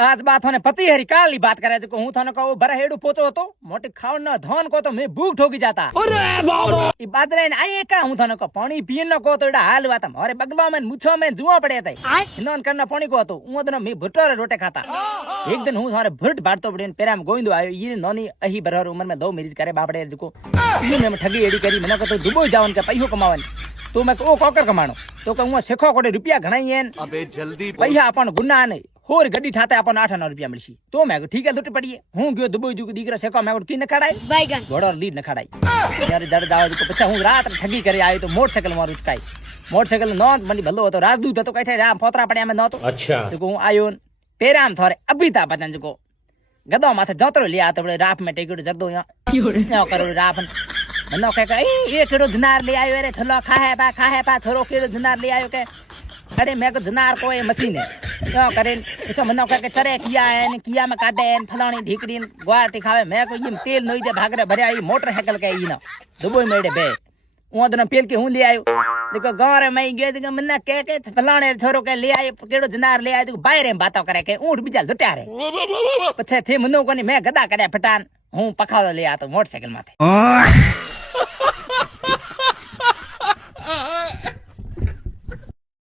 आज बात होने पति हरी काल बात करे जो हूं थाने को भरा हेडू पोचो तो मोटे खावन न धन को तो मैं भूख ठोकी जाता अरे बाबा ई बात रे आए का हूं थाने को पानी पीन न को तो एडा हाल वाता मारे बगलो में मुछो में जुआ पड़े थे नन करना पानी को तो उदन मैं भुट्टो रोटे खाता एक दिन हूं थारे भुट बाटतो पड़े पेरा में गोइंदो आयो ई नोनी अही बरहर उम्र में 2 मैरिज करे बापड़े जको ई में ठगी एडी करी मने को तो दुबई जावन के पैसो कमावन तो मैं ओ कोकर कमाणो तो के हूं सेखो कोडे रुपया घणाई एन अबे जल्दी पैसा अपन गुना नहीं होर गड्डी ठाते अपन 8 रुपया मिलसी तो मैं ठीक है लुट पड़ी हूं गयो दुबई जू दीकरा सेको मैं की न खड़ाई बैगन घोड़ो लीड न खड़ाई यार दर दाव को पछा हूं रात ठगी करे आयो तो मोटरसाइकिल मारू चकाई मोटरसाइकिल न मनी भलो तो राजदूत तो कैठे राम पोतरा पड़या में न तो अच्छा तो हूं आयो पेराम थोरे अबिता बदन को गदो माथे जोतरो लिया तो राफ में टेकड़ो जगदो या करो राफ मनो के ए केड़ो दिनार ले आयो रे थलो खाहे पा थोरो केड़ो दिनार ले आयो के अरे मैं को दिनार कोई मशीन है क्या करे तो मनो के चरे किया में काटे फलानी ढीकड़ी ग्वारटी खावे मैं को ये तेल नई जे भागरे भरे आई मोटरसाइकिल के ई ना दुबई मेडे बे उदन पेल के हूं ले आयो देखो गांव में गयो देखो मन्ना के फलाने थोरो के ले आयो केड़ो दिनार ले आयो देखो बाहर में बातो करे के ऊंट बीजा लुट्या रे पछे थे मनो कोनी मैं गदा करे फटान हूं पखाड़ो ले आ तो मोटरसाइकिल माथे